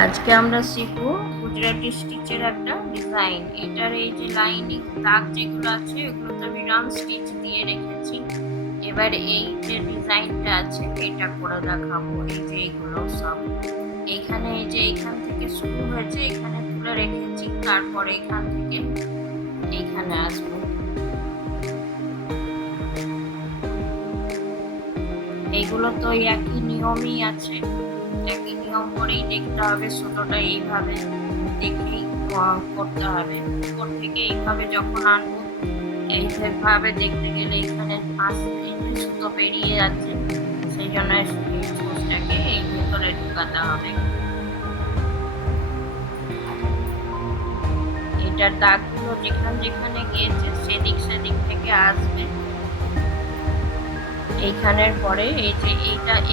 আজকে আমরা শিখবো গুজরাটি স্টিচের একটা ডিজাইন। এটার এই যে লাইনিং দাগ যেগুলো আছে এগুলোতে আমি রাউন্ড স্টিচ দিয়ে রেখেছি। এবার এই যে ডিজাইনটা আছে এটা করে দেখাবো। এই যে এগুলো সব এখানে এই যে এখান থেকে শুরু হয়েছে, এখানে তুলে রেখেছি, তারপরে এখান থেকে এইখানে আসবো। এইগুলো তো একই নিয়মই আছে, একই নিয়ম করেই দেখতে হবে। সুতোটা এইভাবে দেখেই করতে হবে। উপর থেকে এইভাবে যখন আনবো, এইভাবে দেখতে গেলে এখানে সুতো বেরিয়ে যাচ্ছে, সেই জন্য এই সুতোটাকে এই ভেতরে ঢুকাতে হবে। এটার দাগগুলো যেখানে যেখানে গিয়েছে সেদিক সেদিক থেকে আসবে। এইখানের পরে এই যে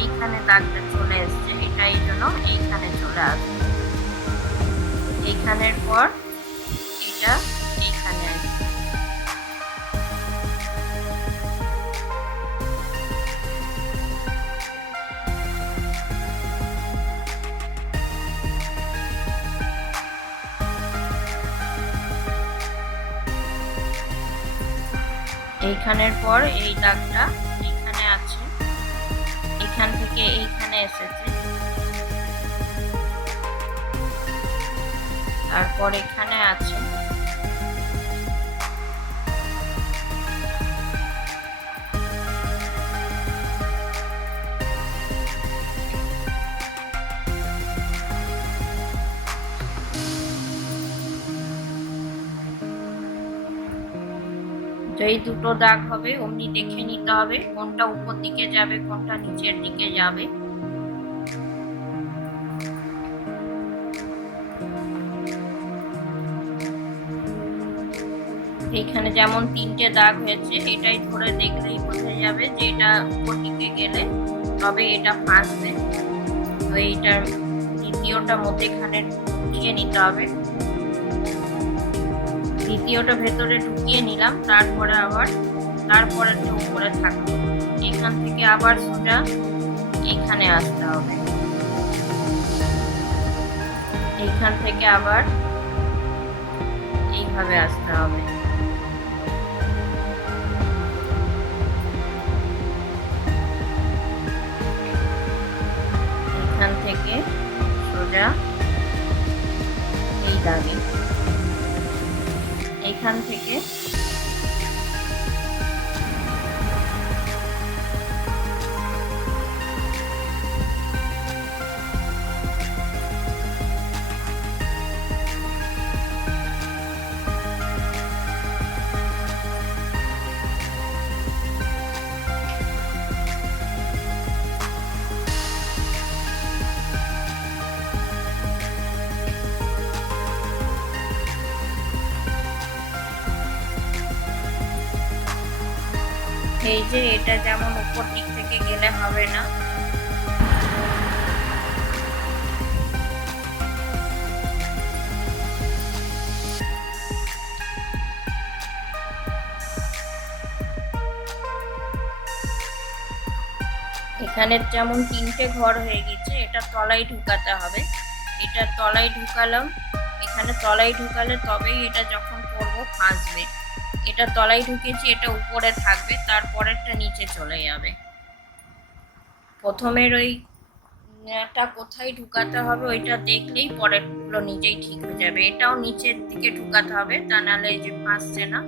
এইখানে দাগটা চলে এসছে, এটা এই জন্য এইখানে চলে আসবে। এইখানের পর এটা এইখানে আসবে। এইখানের পর এই দাগটা এইখানে আছে, এখান থেকে এইখানে এসেছে, তারপর এখানে আছে, এই দুটো দাগ হবে, অমনি দেখে নিতে হবে কোনটা উপর দিকে যাবে কোনটা নিচের দিকে যাবে। এইখানে যেমন তিনটে দাগ হয়েছে, এটাই ধরে দেখলেই বোঝা যাবে যে এটা উপর দিকে গেলে তবে এটা ফাঁসবে। তো এইটার দ্বিতীয়টা মধ্যেখানে ঢুকিয়ে নিতে হবে। দ্বিতীয়টা ভেতরে ঢুকিয়ে নিলাম, তারপরে আবার তারপরেরটা উপরে থাকবে। এখান থেকে আবার সোজা এখানে আসতে হবে। এইখান থেকে আবার এইভাবে আসতে হবে। এখান থেকে সোজা এই দাগে, এখান থেকে এই যে এটা যেমন উপর দিক থেকে গেলে হবে না, এখানে যেমন তিনটে ঘর হয়ে গেছে, এটা তলায় ঢুকাতে হবে। এটা তলায় ঢুকালাম, এখানে তলায় ঢুকালে তবেই এটা যখন করবো ফাঁসবে। এটা তলায় ঢুকেছি, এটা উপরে থাকবে, তারপরেরটা নিচে চলে যাবে। প্রথমের ওইটা কোথায় ঢুকাতে হবে ওইটা দেখলেই পরেরগুলো নিজেই ঠিক হয়ে যাবে। এটাও নিচের দিকে ঢুকাতে হবে, তা নাহলে এই যে ফাঁসছে না,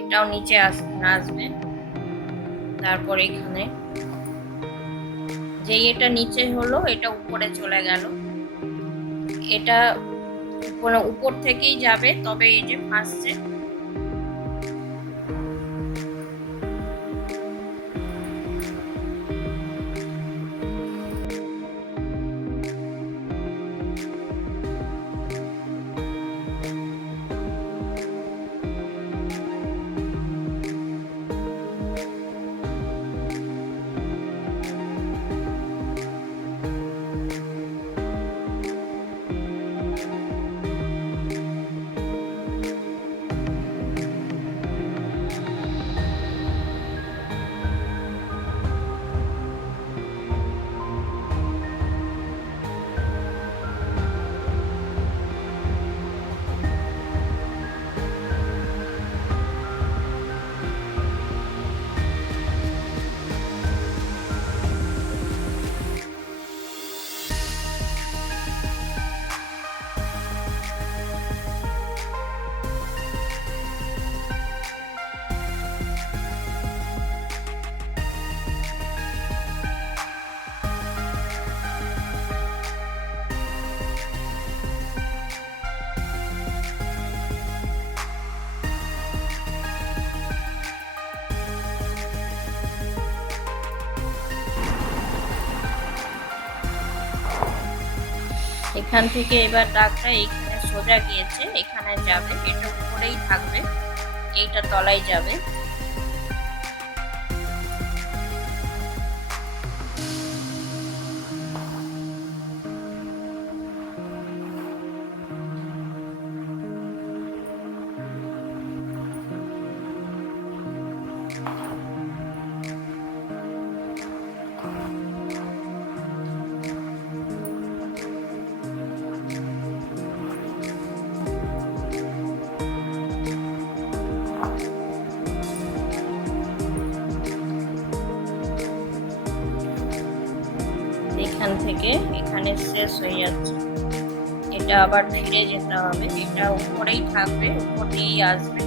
এটাও নিচে আসবে। তারপর এখানে যেই এটা নিচে হলো এটা উপরে চলে গেল, এটা উপর থেকেই যাবে, তবে এই যে ফাঁসছে। এখান থেকে এবার দাগটা এইখানে সোজা গিয়েছে, এখানে যাবে, এটা উপরেই থাকবে, এইটা তলায় যাবে। এখান থেকে এখানে শেষ হয়ে যাচ্ছে, এটা আবার ফিরে যেতে হবে, এটা উপরেই থাকবে, উপর দিয়েই আসবে।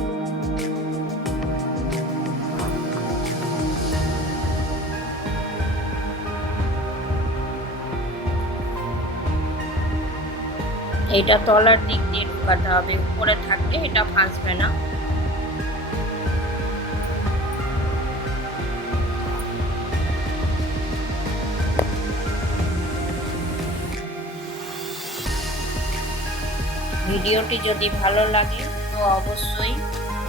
এটা তলার দিক দিয়ে ঢুকাতে হবে, উপরে থাকলে এটা ফাঁসবে না। ভিডিওটি যদি ভালো লাগে তো অবশ্যই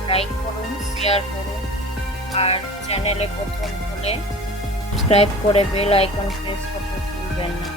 লাইক করুন, শেয়ার করুন, আর চ্যানেলে প্রথম হলে সাবস্ক্রাইব করে বেল আইকন প্রেস করতে ভুলবেন না।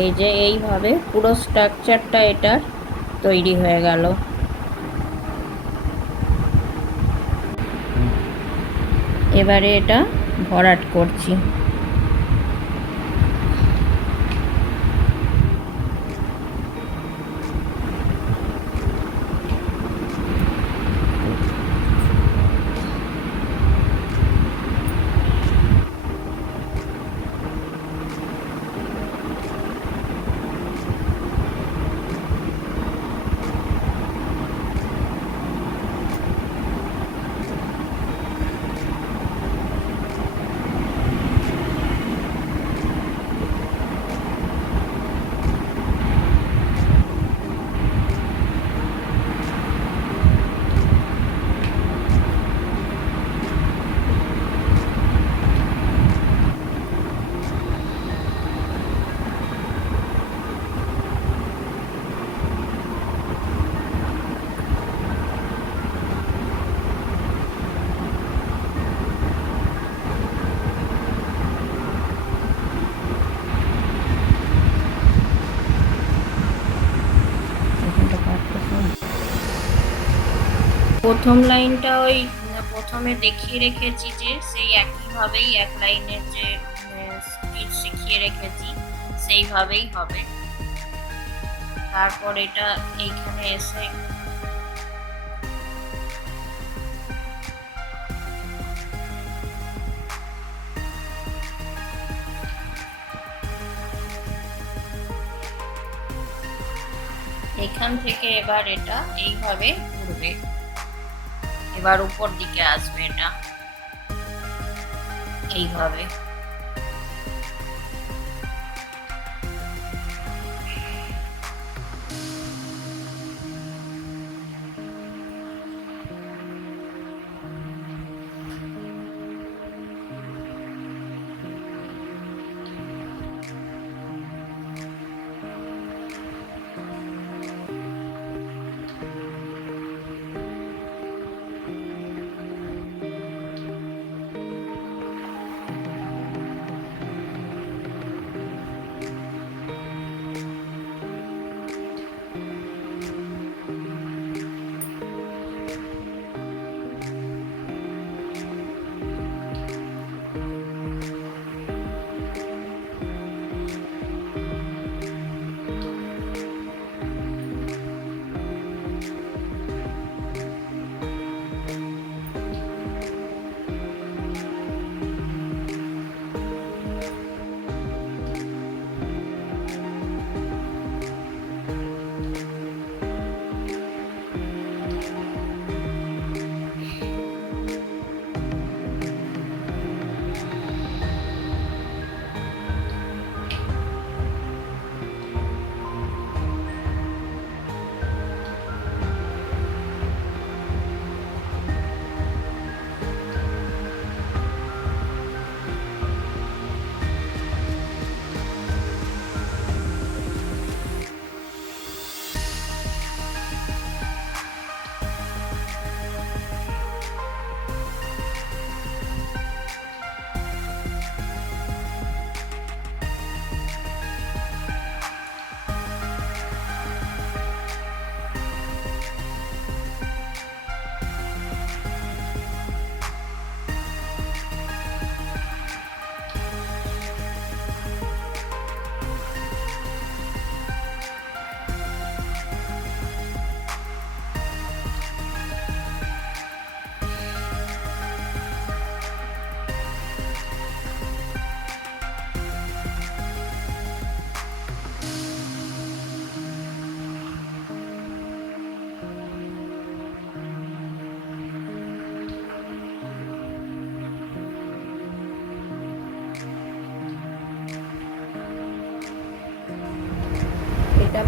এই যে এইভাবে পুরো স্ট্রাকচারটা এটার তৈরি হয়ে গেল। এবারে এটা ভরাট করছি। প্রথম লাইনটা ওই প্রথমে দেখিয়ে রেখেছি যে সেই একইভাবেই এক লাইনের যে স্টিচ শিখিয়ে রেখেছি সেইভাবেই হবে। তারপর এটা এইখানে এসে এখান থেকে এবার এটা এইভাবে ঘুরবে, এবার উপর দিকে আসবে এটা এইভাবে।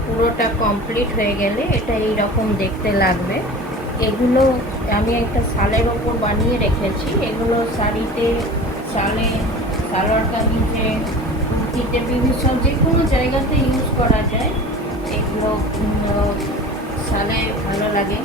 পুরোটা কমপ্লিট হয়ে গেলে এটা এইরকম দেখতে লাগবে। এগুলো আমি একটা শালের ওপর বানিয়ে রেখেছি। এগুলো শাড়িতে, শালে, সালোয়ার কামিজে, কুর্তিতে, বিভিন্ন যে কোনো জায়গাতে ইউজ করা যায়। এগুলো শালে ভালো লাগে।